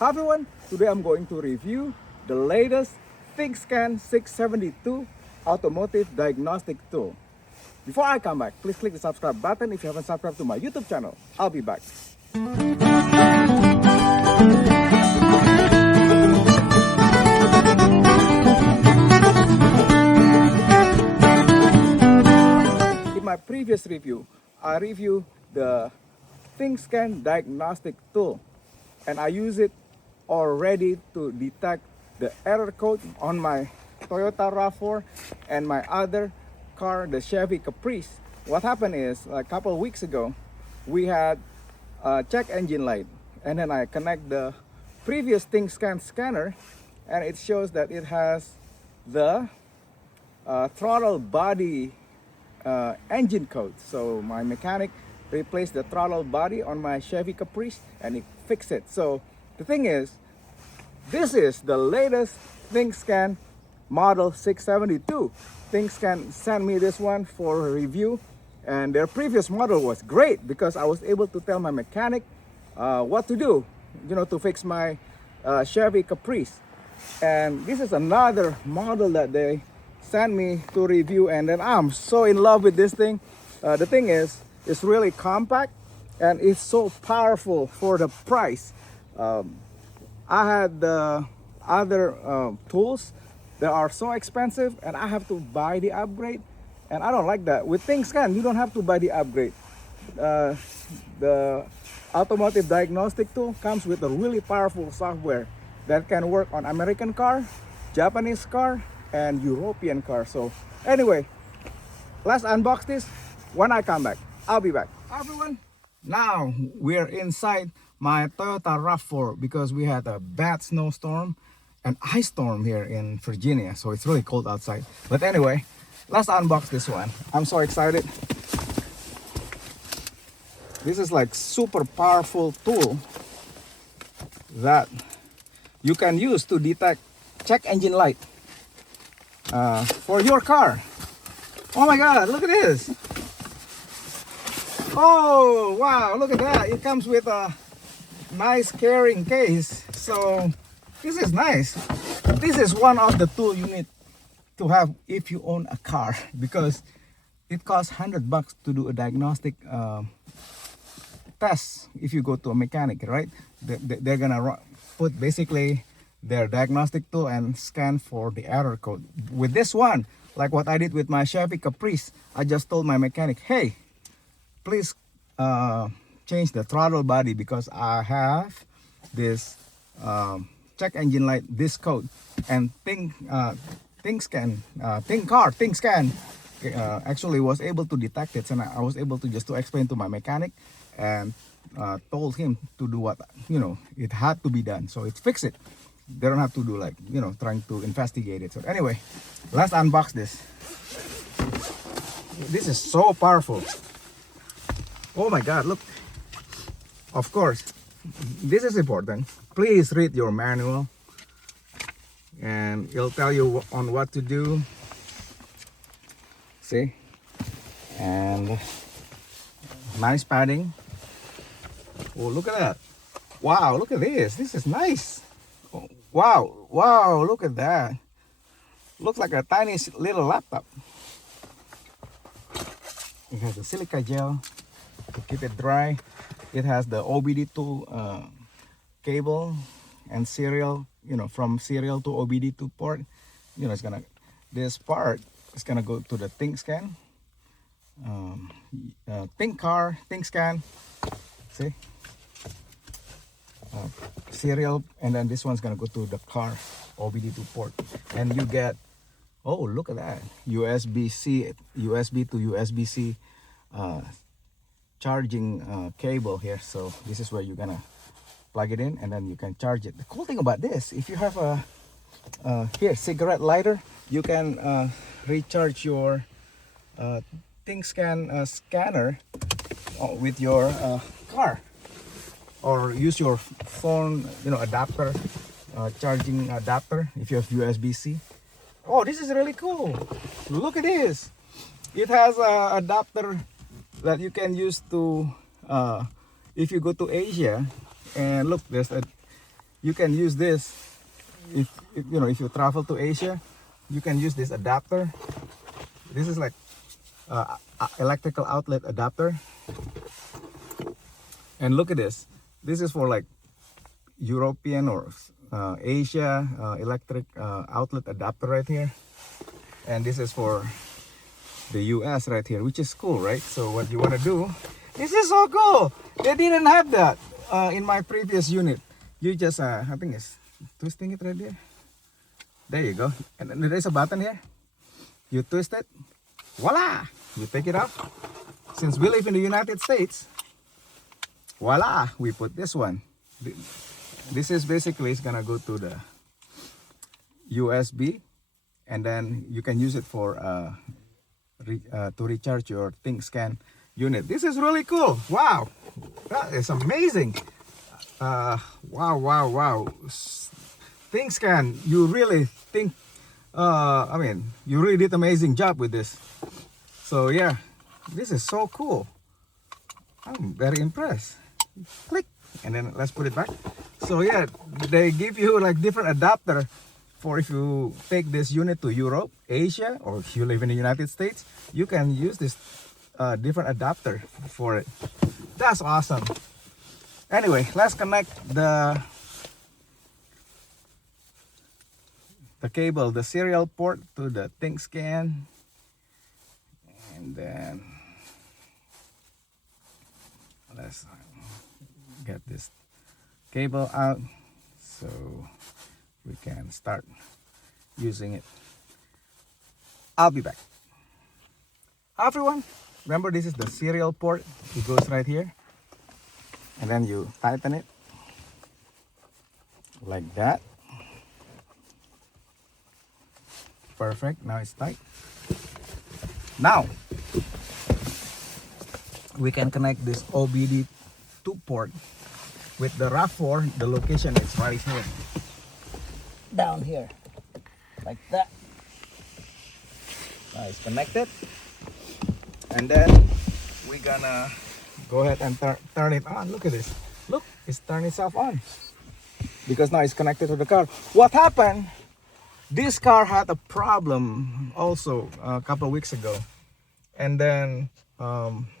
Hi everyone, today I'm going to review the latest ThinkScan 672 Automotive Diagnostic tool. Before I come back, please click the subscribe button if you haven't subscribed to my YouTube channel. I'll be back. In my previous review, I reviewed the ThinkScan Diagnostic tool, and I use it already to detect the error code on my Toyota RAV4 and my other car, the Chevy Caprice. What happened is, a couple of weeks ago, we had a check engine light, and then I connect the previous ThinkScan scanner, and it shows that it has the throttle body engine code. So my mechanic replaced the throttle body on my Chevy Caprice and it fixed it. So the thing is, this is the latest ThinkScan model 672. ThinkScan sent me this one for a review, and their previous model was great because I was able to tell my mechanic what to do, to fix my Chevy Caprice. And this is another model that they sent me to review, and then I'm so in love with this thing. The thing is, it's really compact and it's so powerful for the price. I had the other tools that are so expensive and I have to buy the upgrade, and I don't like that. With ThinkScan, you don't have to buy the upgrade. The Automotive Diagnostic tool comes with a really powerful software that can work on American car, Japanese car, and European car. So anyway, let's unbox this. When I come back, I'll be back. Hi everyone, now we're inside my Toyota RAV4 because we had a bad snowstorm and ice storm here in Virginia, so it's really cold outside. But anyway, let's unbox this one. I'm so excited. This is like super powerful tool that you can use to detect check engine light for your car. Oh my god, look at this. Oh wow, look at that. It comes with a nice carrying case, so this is nice. This is one of the tools you need to have if you own a car, because it costs $100 to do a diagnostic test. If you go to a mechanic, right, they're gonna put basically their diagnostic tool and scan for the error code. With this one, like what I did with my Chevy Caprice, I just told my mechanic, hey, please change the throttle body because I have this check engine light, this code. And ThinkCar ThinkScan actually was able to detect it, and I was able to just to explain to my mechanic and told him to do what it had to be done, so it fixed it. They don't have to do like trying to investigate it. So anyway, let's unbox this. This is so powerful. Oh my god, look. Of course, this is important. Please read your manual, and it'll tell you on what to do. See? And nice padding. Oh, look at that. Wow, look at this. This is nice. Oh, wow, look at that. Looks like a tiny little laptop. It has a silica gel to keep it dry. It has the OBD2 cable and serial, from serial to OBD2 port. This part is gonna go to the ThinkScan, ThinkCar ThinkScan. See, serial, and then this one's gonna go to the car OBD2 port, and you get, oh look at that, USB-C, USB to USB-C charging cable here. So this is where you're gonna plug it in and then you can charge it. The cool thing about this, if you have a cigarette lighter, you can recharge your ThinkScan scanner with your car, or use your phone adapter, charging adapter if you have USB-C. Oh, this is really cool. Look at this. It has a adapter that you can use to if you go to Asia, and look, there's a you can use this if you know, if you travel to Asia, you can use this adapter. This is like electrical outlet adapter. And look at this. This is for like European or Asia electric outlet adapter right here. And this is for the US right here, which is cool, right? So what you want to do, this is so cool. They didn't have that in my previous unit. You just, I think it's twisting it right there. There you go. And then there's a button here. You twist it. Voila! You take it out. Since we live in the United States, voila! We put this one. This is basically, it's gonna go to the USB, and then you can use it for to recharge your ThinkScan unit. This is really cool. Wow, that is amazing. Wow. ThinkScan, you really think, I mean, you really did amazing job with this. So yeah, this is so cool. I'm very impressed. Click, and then let's put it back. So yeah, they give you like different adapter for if you take this unit to Europe, Asia, or if you live in the United States, you can use this different adapter for it. That's awesome. Anyway, let's connect the cable, the serial port to the ThinkScan, and then let's get this cable out so we can start using it. I'll be back. Hi everyone, remember this is the serial port. It goes right here, and then you tighten it like that. Perfect, now it's tight. Now we can connect this OBD2 port with the RAV4. The location is right here, down here, like that. Now it's connected, and then we're gonna go ahead and turn it on. Look at this. Look, it's turned itself on because now it's connected to the car. What happened? This car had a problem also a couple of weeks ago, and then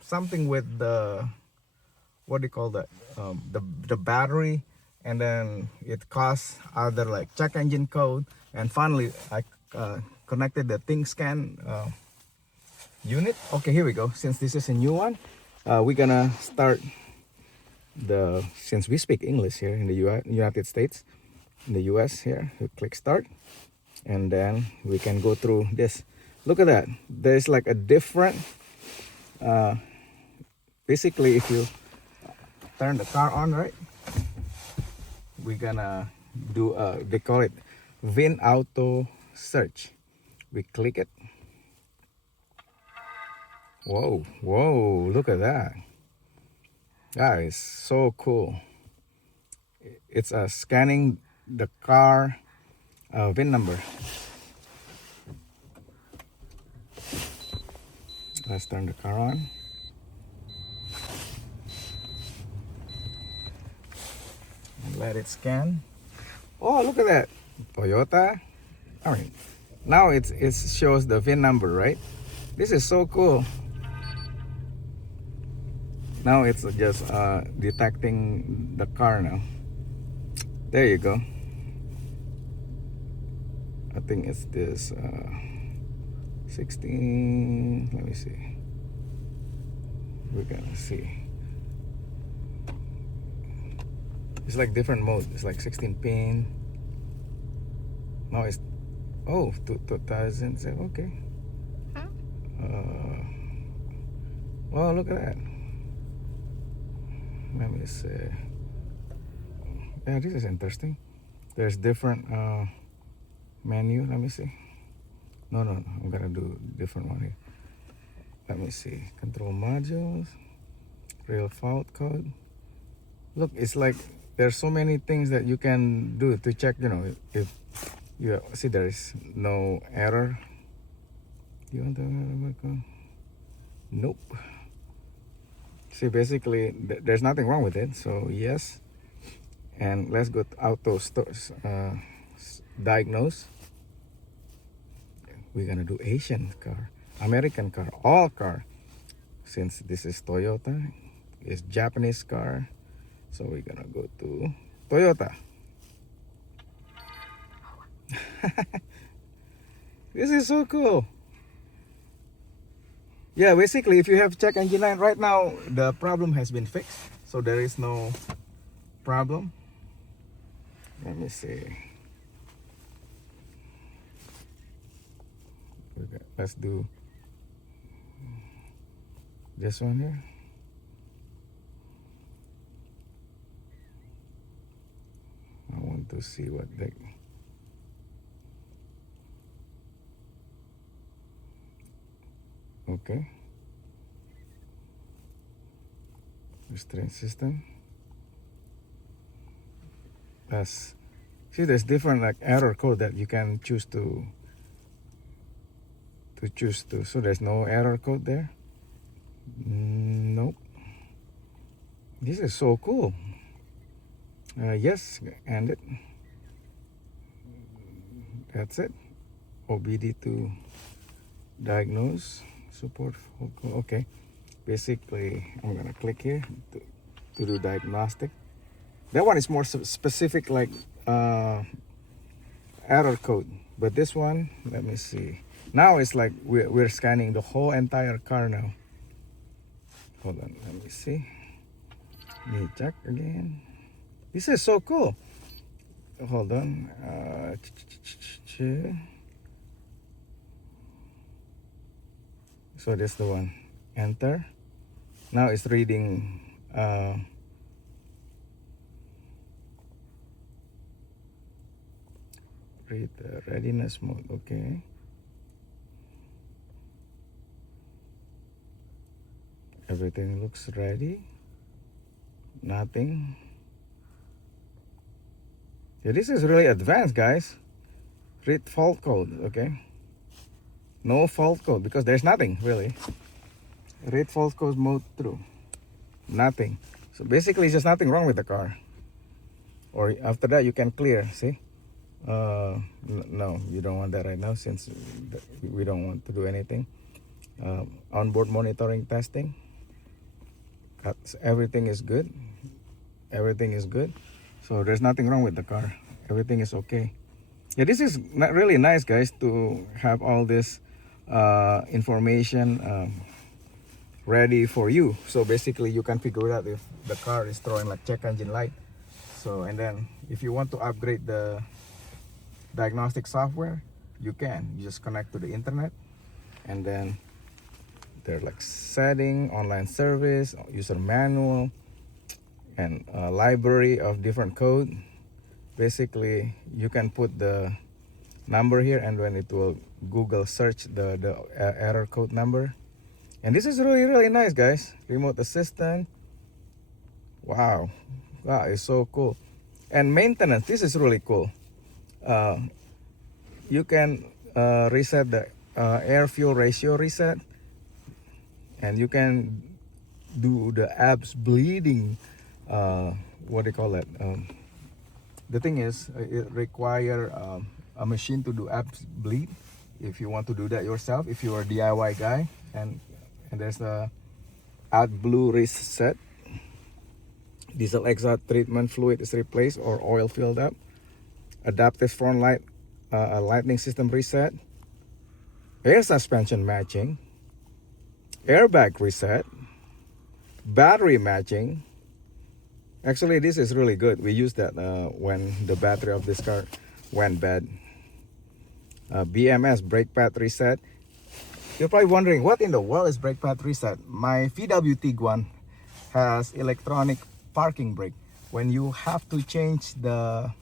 something with the, what do you call that, the battery, and then it caused either like check engine code, and finally I connected the ThinkScan unit. Okay, here we go. Since this is a new one, we're gonna start the, since we speak English here in the United States, in the US here, you click start, and then we can go through this. Look at that, there's like a different basically if you turn the car on, right, we're gonna do they call it VIN auto search. We click it. Whoa, look at that. That is so cool. It's scanning the car VIN number. Let's turn the car on. And let it scan. Oh, look at that. Toyota. I mean, now it shows the VIN number, right? This is so cool. Now it's just detecting the car now. There you go. I think it's this 16, let me see. We're gonna see. It's like different mode. It's like 16 pin. Now it's, oh, 2007, okay. Oh, look at that. Let me see. Yeah, this is interesting. There's different menu. Let me see. No, I'm gonna do different one here. Let me see. Control modules, real fault code. Look, it's like there's so many things that you can do to check, you know, if you see there is no error. You want to? Nope. See, basically there's nothing wrong with it, so yes. And let's go to auto stores, diagnose. We're gonna do Asian car, American car, all car. Since this is Toyota, it's Japanese car, so we're gonna go to Toyota. This is so cool. Yeah, basically if you have check engine light right now, the problem has been fixed, so there is no problem. Let me see. Let's do this one here. I want to see what they... Okay. Restraint system. That's... See, there's different like error code that you can choose to choose to. So there's no error code there. Nope. This is so cool. Yes, and it. That's it. OBD2 diagnose support. Okay. Basically, I'm gonna click here to do diagnostic. That one is more specific, like error code. But this one, let me see. Now it's like we're scanning the whole entire car now. Hold on, let me see. Let me check again. This is so cool. Hold on. So that's the one. Enter. Now it's reading read the readiness mode. Okay. Everything looks ready. Nothing. Yeah, this is really advanced, guys. Read fault code. Okay. No fault code because there's nothing really. Read fault code mode through. Nothing. So basically, there's nothing wrong with the car. Or after that, you can clear. See? No, you don't want that right now since we don't want to do anything. Onboard monitoring testing. Everything is good. Everything is good. So there's nothing wrong with the car. Everything is okay. Yeah, this is not really nice, guys, to have all this information ready for you. So basically, you can figure out if the car is throwing like check engine light. So, and then if you want to upgrade the diagnostic software, you can. You just connect to the internet, and then they're like setting, online service, user manual, and a library of different code. Basically, you can put the number here, and when it will Google search the error code number. And this is really nice, guys. Remote assistant. Wow, it's so cool. And maintenance, this is really cool. You can reset the air fuel ratio reset, and you can do the abs bleeding. What do you call it? The thing is, it require a machine to do abs bleed. If you want to do that yourself, if you are a DIY guy, and there's a AdBlue reset. Diesel exhaust treatment fluid is replaced or oil filled up. Adaptive front light, lightning system reset. Air suspension matching. Airbag reset. Battery matching. Actually, this is really good. We used that when the battery of this car went bad. BMS, brake pad reset. You're probably wondering, what in the world is brake pad reset? My VW Tiguan has electronic parking brake. When you have to change the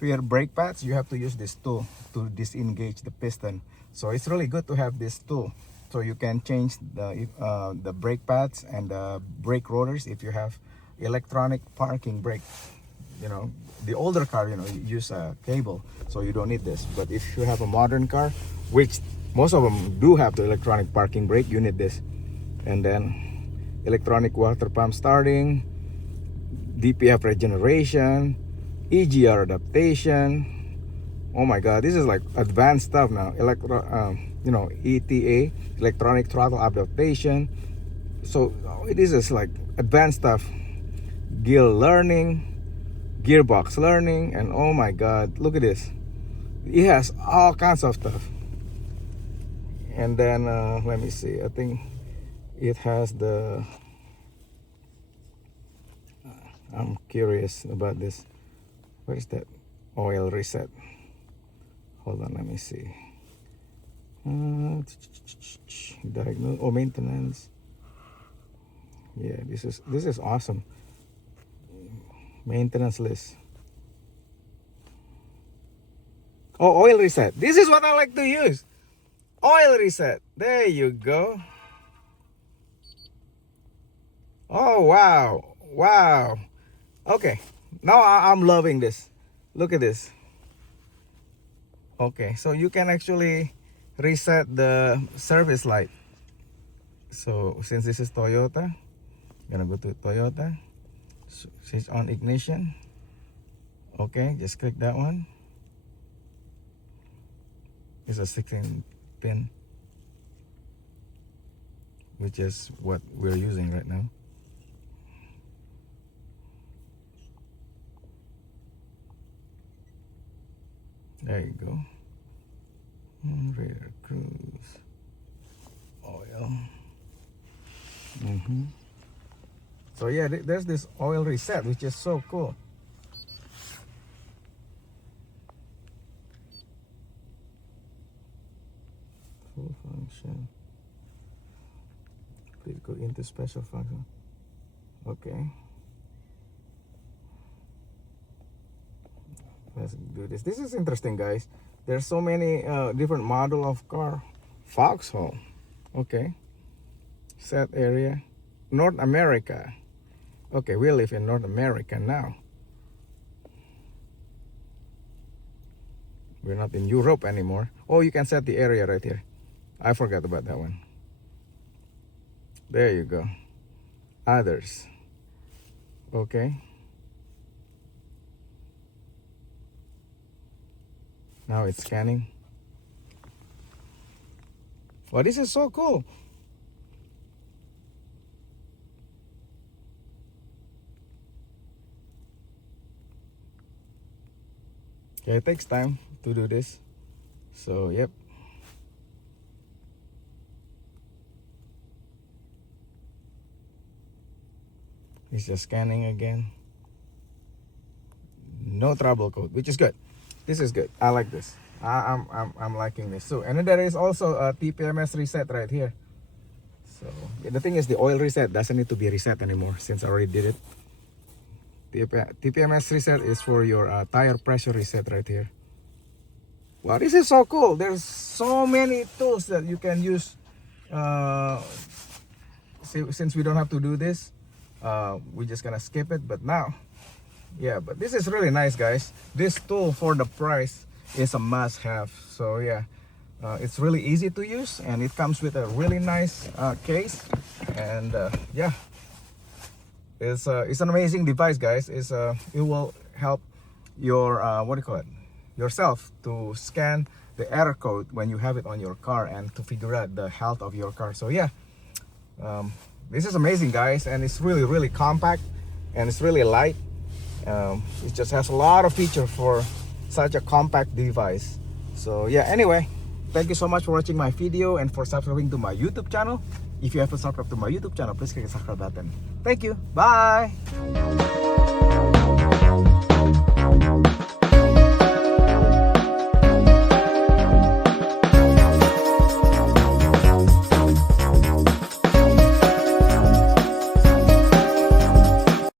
rear brake pads, you have to use this tool to disengage the piston. So it's really good to have this tool, so you can change the brake pads and the brake rotors if you have electronic parking brake. You know, the older car, you use a cable, so you don't need this. But if you have a modern car, which most of them do have the electronic parking brake, you need this. And then electronic water pump starting, DPF regeneration, EGR adaptation. Oh my God, this is like advanced stuff now. ETA, electronic throttle adaptation. So this is like advanced stuff. Gear learning, gearbox learning, and oh my God, look at this. It has all kinds of stuff. And then let me see. I think it has the. I'm curious about this. What is that? Oil reset. Hold on, let me see. Diagnose or maintenance. Yeah, this is awesome. Maintenance list. Oh, oil reset. This is what I like to use. Oil reset. There you go. Oh wow, wow. Okay, now I'm loving this. Look at this. Okay, so you can actually reset the service light. So since this is Toyota, I'm gonna go to Toyota, switch on ignition. Okay, just click that one. It's a 16 pin, which is what we're using right now. There you go. Rear cruise. Oil. So yeah, there's this oil reset, which is so cool. Full function. Please go into special function. Okay. Let's do this. This is interesting, guys. There's so many different model of car. Foxhole. Okay. Set area. North America. Okay, we live in North America now. We're not in Europe anymore. Oh, you can set the area right here. I forgot about that one. There you go. Others. Okay. Now it's scanning. Well, this is so cool. Okay, it takes time to do this. So, yep. It's just scanning again. No trouble code, which is good. This is good. I like this. I'm liking this. So, and then there is also a TPMS reset right here. So the thing is, the oil reset doesn't need to be reset anymore since I already did it. TPMS reset is for your tire pressure reset right here. Wow, this is so cool. There's so many tools that you can use. Since we don't have to do this, we're just gonna skip it. But now, yeah, but this is really nice, guys. This tool for the price is a must-have. So yeah, it's really easy to use, and it comes with a really nice case. And yeah, it's an amazing device, guys. It will help your yourself to scan the error code when you have it on your car and to figure out the health of your car. So yeah, this is amazing, guys, and it's really compact, and it's really light. It just has a lot of features for such a compact device. So yeah, anyway, thank you so much for watching my video and for subscribing to my YouTube channel. If you haven't subscribed to my YouTube channel, please click the subscribe button. Thank you. Bye.